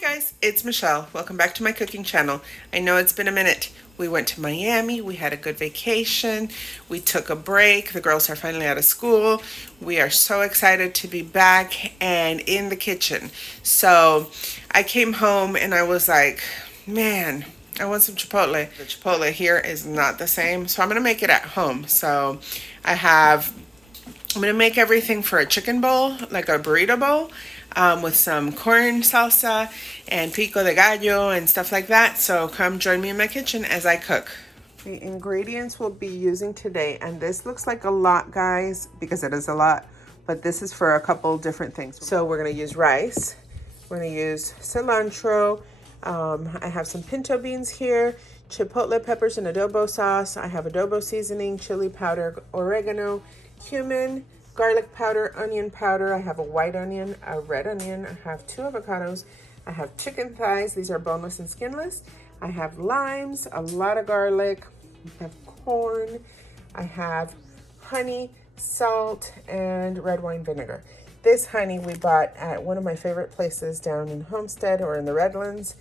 Hi guys, it's Michelle. Welcome back to my cooking channel. I know it's been a minute. We went to Miami, we had a good vacation, we took a break, the girls are finally out of school. We are so excited to be back and in the kitchen. So I came home and I was like, man, I want some Chipotle. The Chipotle here is not the same, so I'm gonna make it at home. So I'm gonna make everything for a chicken bowl, like a burrito bowl, with some corn salsa and pico de gallo and stuff like that. So come join me in my kitchen as I cook. The ingredients we'll be using today, and this looks like a lot, guys, because it is a lot, but this is for a couple different things. So we're gonna use rice, we're gonna use cilantro, I have some pinto beans here, chipotle peppers and adobo sauce, I have adobo seasoning, chili powder, oregano, cumin, garlic powder, onion powder. I have a white onion, a red onion. I have 2 avocados. I have chicken thighs. These are boneless and skinless. I have limes, a lot of garlic. I have corn. I have honey, salt, and red wine vinegar. This honey we bought at one of my favorite places down in Homestead or in the Redlands.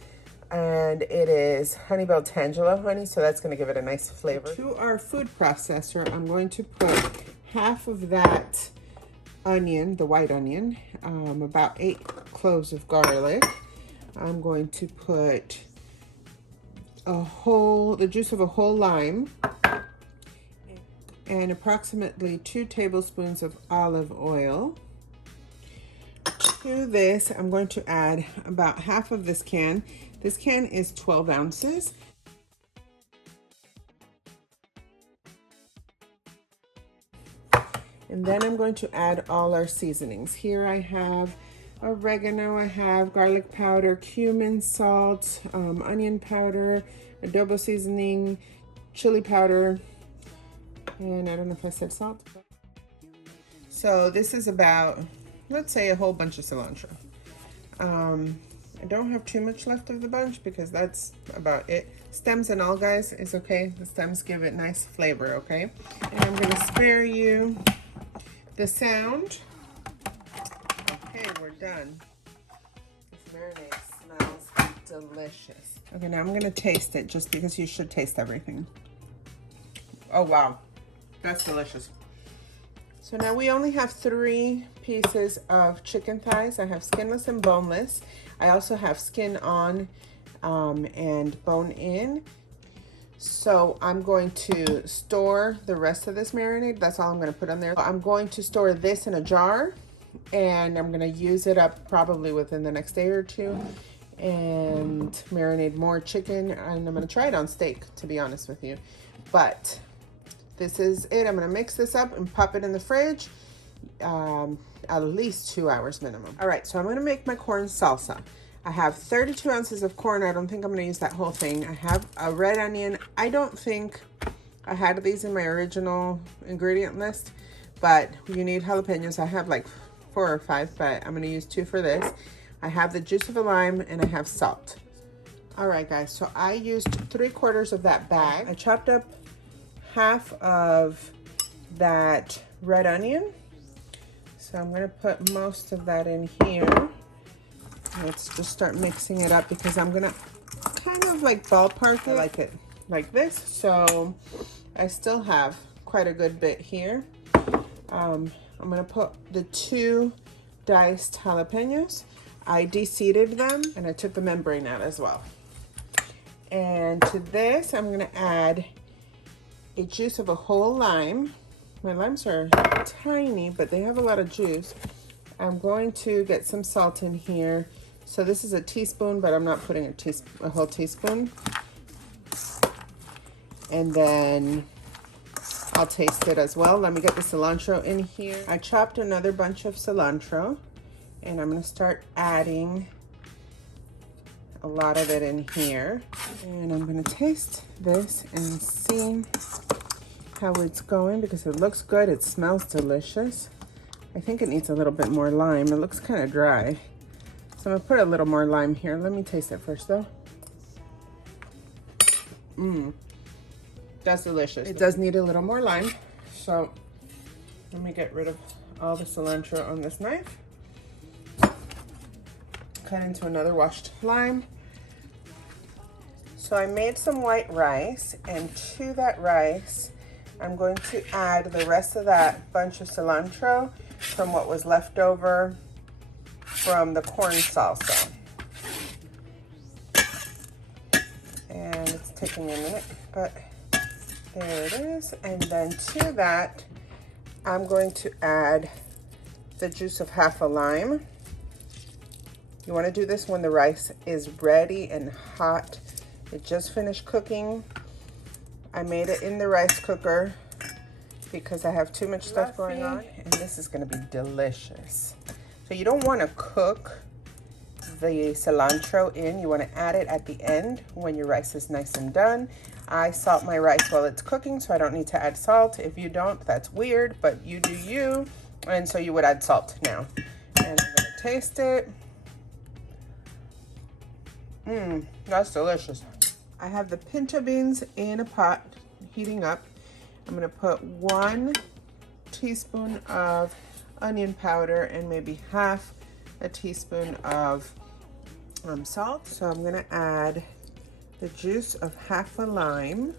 And it is honey Beltangelo honey, so that's going to give it a nice flavor. To our food processor, I'm going to put half of that onion, the white onion, about 8 cloves of garlic. I'm going to put the juice of a whole lime, and approximately 2 tablespoons of olive oil. To this, I'm going to add about half of this can. This can is 12 ounces. And then I'm going to add all our seasonings. Here I have oregano, I have garlic powder, cumin, salt, onion powder, adobo seasoning, chili powder, and I don't know if I said salt. So this is about, let's say, a whole bunch of cilantro. I don't have too much left of the bunch because that's about it. Stems and all, guys, is okay. The stems give it nice flavor, okay? And I'm gonna spare you the sound. Okay, we're done. This marinade smells delicious. Okay, now I'm gonna taste it just because you should taste everything. Oh wow, that's delicious. So now we only have 3 pieces of chicken thighs. I have skinless and boneless. I also have skin on and bone in. So I'm going to store the rest of this marinade. That's all I'm going to put on there. I'm going to store this in a jar, and I'm going to use it up probably within the next day or 2 and marinate more chicken. And I'm going to try it on steak, to be honest with you. But this is it. I'm going to mix this up and pop it in the fridge at least 2 hours minimum. All right, so I'm going to make my corn salsa. I have 32 ounces of corn. I don't think I'm going to use that whole thing. I have a red onion. I don't think I had these in my original ingredient list, but you need jalapeños. I have like 4 or 5, but I'm going to use 2 for this. I have the juice of a lime, and I have salt. All right, guys, so I used 3/4 of that bag. I chopped up half of that red onion. So I'm going to put most of that in here. Let's just start mixing it up because I'm gonna kind of like ballpark it. I like it like this, so I still have quite a good bit here. I'm gonna put the 2 diced jalapeños. I de-seeded them and I took the membrane out as well. And to this, I'm gonna add a juice of a whole lime. My limes are tiny, but they have a lot of juice. I'm going to get some salt in here. So this is a teaspoon, but I'm not putting a whole teaspoon. And then I'll taste it as well. Let me get the cilantro in here. I chopped another bunch of cilantro, and I'm gonna start adding a lot of it in here. And I'm gonna taste this and see how it's going because it looks good. It smells delicious. I think it needs a little bit more lime. It looks kind of dry. So I'm gonna put a little more lime here. Let me taste it first though. That's delicious. It does need a little more lime. So let me get rid of all the cilantro on this knife. cut into another washed lime. So I made some white rice, and to that rice, I'm going to add the rest of that bunch of cilantro from what was left over from the corn salsa. And it's taking me a minute, but there it is. And then to that, I'm going to add the juice of half a lime. You want to do this when the rice is ready and hot. It just finished cooking. I made it in the rice cooker because I have too much stuff going on, and this is going to be delicious. So you don't want to cook the cilantro in. You want to add it at the end when your rice is nice and done. I salt my rice while it's cooking, so I don't need to add salt. If you don't, that's weird, but you do you. And so you would add salt now. And I'm going to taste it. That's delicious. I have the pinto beans in a pot heating up. I'm going to put 1 teaspoon of onion powder and maybe half a teaspoon of salt. So I'm going to add the juice of half a lime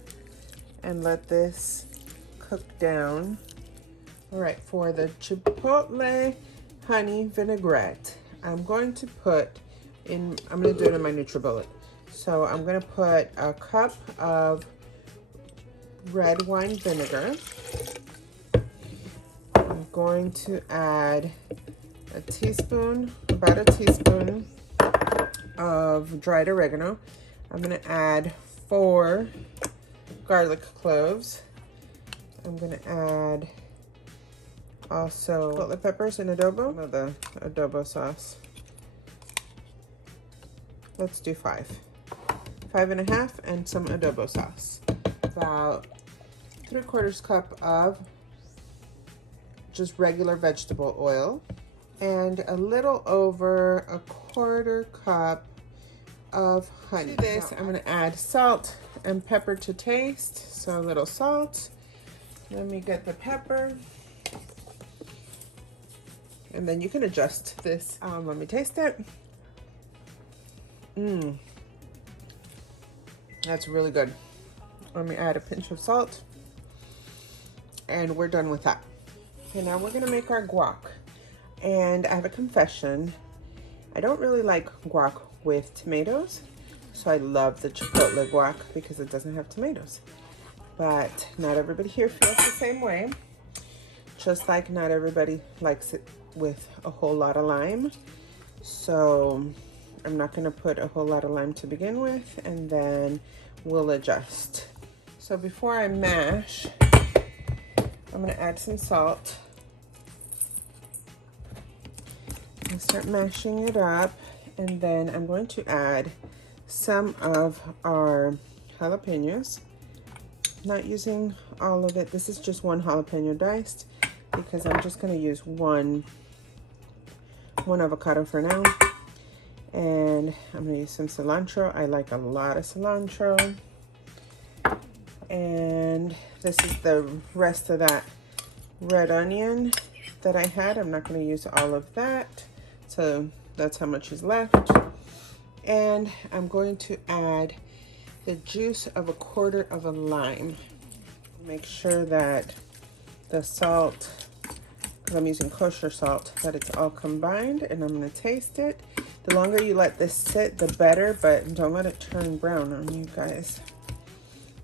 and let this cook down. All right, for the Chipotle honey vinaigrette, I'm going to put in, I'm going to do it in my NutriBullet. So I'm going to put a cup of red wine vinegar. I'm going to add a teaspoon, about a teaspoon of dried oregano. I'm going to add 4 garlic cloves. I'm going to add also chipotle peppers and adobo. No, the adobo sauce. Let's do 5. 5 and a half, and some adobo sauce. About 3/4 cup of just regular vegetable oil, and a little over a 1/4 cup of honey. To this, I'm going to add salt and pepper to taste. So a little salt. Let me get the pepper. And then you can adjust this. Let me taste it. That's really good. Let me add a pinch of salt. And we're done with that. Okay, now we're gonna make our guac. And I have a confession. I don't really like guac with tomatoes. So I love the Chipotle guac because it doesn't have tomatoes. But not everybody here feels the same way. Just like not everybody likes it with a whole lot of lime. So I'm not gonna put a whole lot of lime to begin with, and then we'll adjust. So before I mash, I'm gonna add some salt. I'll start mashing it up, and then I'm going to add some of our jalapeños. Not using all of it. This is just 1 jalapeno diced because I'm just gonna use one avocado for now. And I'm gonna use some cilantro. I like a lot of cilantro. And this is the rest of that red onion that I had. I'm not gonna use all of that. So that's how much is left. And I'm going to add the juice of a 1/4 of a lime. Make sure that the salt, because I'm using kosher salt, that it's all combined, and I'm gonna taste it. The longer you let this sit, the better, but don't let it turn brown on you guys.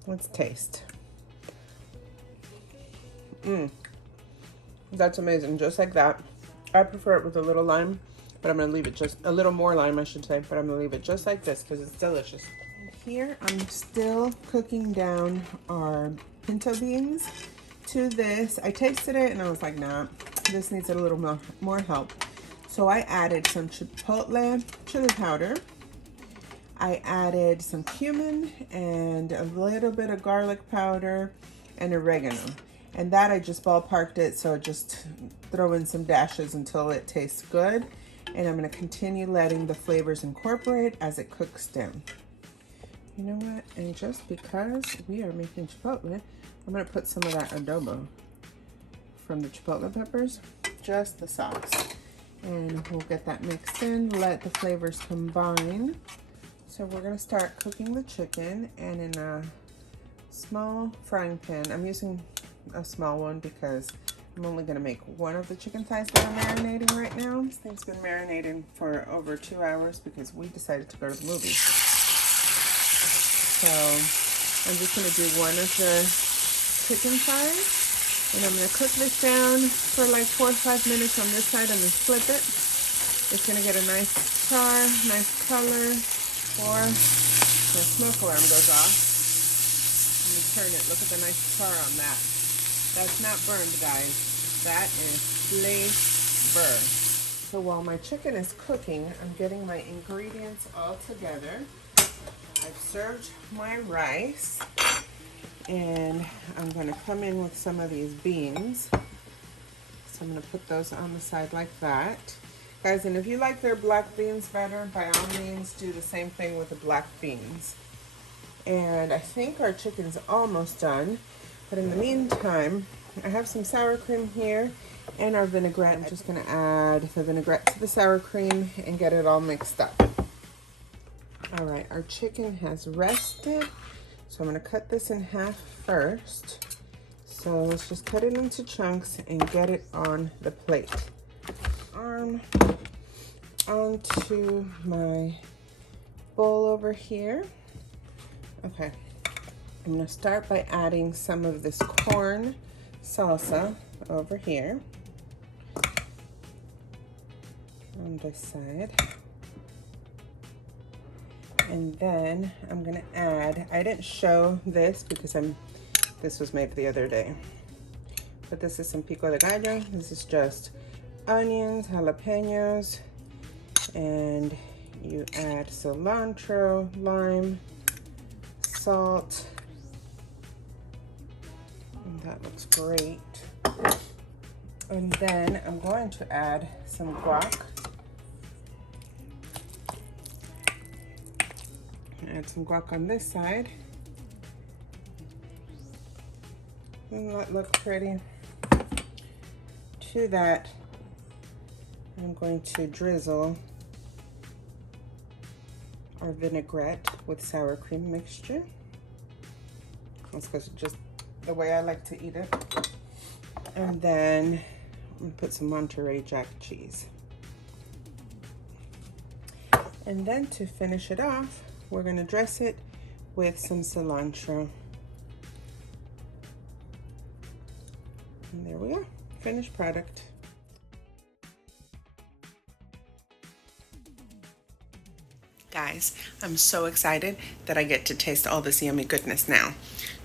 Let's taste. That's amazing, just like that. I prefer it with a little lime, but I'm gonna leave it just, a little more lime I should say, but I'm gonna leave it just like this because it's delicious. Here, I'm still cooking down our pinto beans. To this, I tasted it and I was like, nah, this needs a little more help. So I added some Chipotle chili powder. I added some cumin and a little bit of garlic powder and oregano. And that I just ballparked it, so just throw in some dashes until it tastes good. And I'm gonna continue letting the flavors incorporate as it cooks down. You know what? And just because we are making Chipotle, I'm gonna put some of that adobo from the Chipotle peppers, just the sauce. And we'll get that mixed in, let the flavors combine. So we're gonna start cooking the chicken, and in a small frying pan, I'm using a small one because I'm only gonna make one of the chicken thighs that I'm marinating right now. This thing's been marinating for over 2 hours because we decided to go to the movies. So I'm just gonna do one of the chicken thighs, and I'm gonna cook this down for like 4 or 5 minutes on this side and then flip it. It's gonna get a nice char, nice color, or the smoke alarm goes off. Let me turn it. Look at the nice char on that. That's not burned, guys. That is flavor. So while my chicken is cooking, I'm getting my ingredients all together. I've served my rice, and I'm going to come in with some of these beans. So I'm going to put those on the side like that. Guys, and if you like their black beans better, by all means do the same thing with the black beans. And I think our chicken's almost done. But in the meantime, I have some sour cream here and our vinaigrette. I'm just going to add the vinaigrette to the sour cream and get it all mixed up. All right, our chicken has rested. So I'm going to cut this in half first. So let's just cut it into chunks and get it on the plate. Onto my bowl over here. Okay. I'm going to start by adding some of this corn salsa over here on this side. And then I'm going to add, I didn't show this because this was made the other day, but this is some pico de gallo. This is just onions, jalapeños, and you add cilantro, lime, salt. And that looks great. And then I'm going to add some guac. Add some guac on this side. Doesn't that look pretty? To that, I'm going to drizzle our vinaigrette with sour cream mixture. That's just the way I like to eat it. And then I'm gonna put some Monterey Jack cheese. And then to finish it off, we're gonna dress it with some cilantro. And there we are, finished product. Guys, I'm so excited that I get to taste all this yummy goodness now.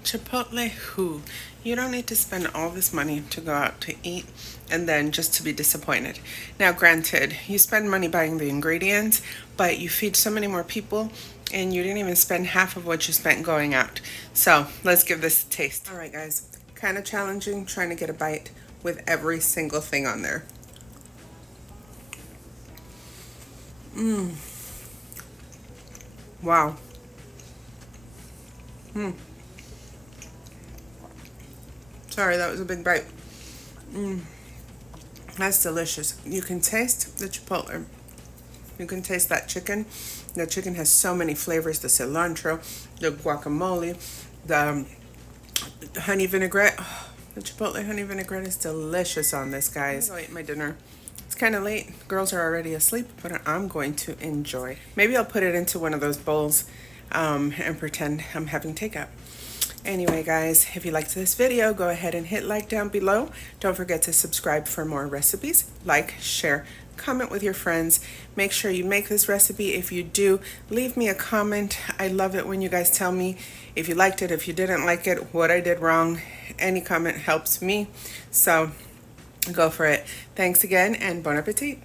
Chipotle, who? You don't need to spend all this money to go out to eat and then just to be disappointed. Now, granted, you spend money buying the ingredients, but you feed so many more people and you didn't even spend half of what you spent going out. So let's give this a taste. All right, guys, kind of challenging trying to get a bite with every single thing on there. Wow. Sorry, that was a big bite. That's delicious. You can taste the chipotle. You can taste that chicken. The chicken has so many flavors. The cilantro, the guacamole, the honey vinaigrette. Oh, the chipotle honey vinaigrette is delicious on this, guys. I ate my dinner. It's kind of late. Girls are already asleep, but I'm going to enjoy. Maybe I'll put it into one of those bowls and pretend I'm having takeout. Anyway, guys, if you liked this video, go ahead and hit like down below. Don't forget to subscribe for more recipes. Like, share, comment with your friends. Make sure you make this recipe. If you do, leave me a comment. I love it when you guys tell me if you liked it, if you didn't like it, what I did wrong. Any comment helps me. So go for it. Thanks again and bon appetit.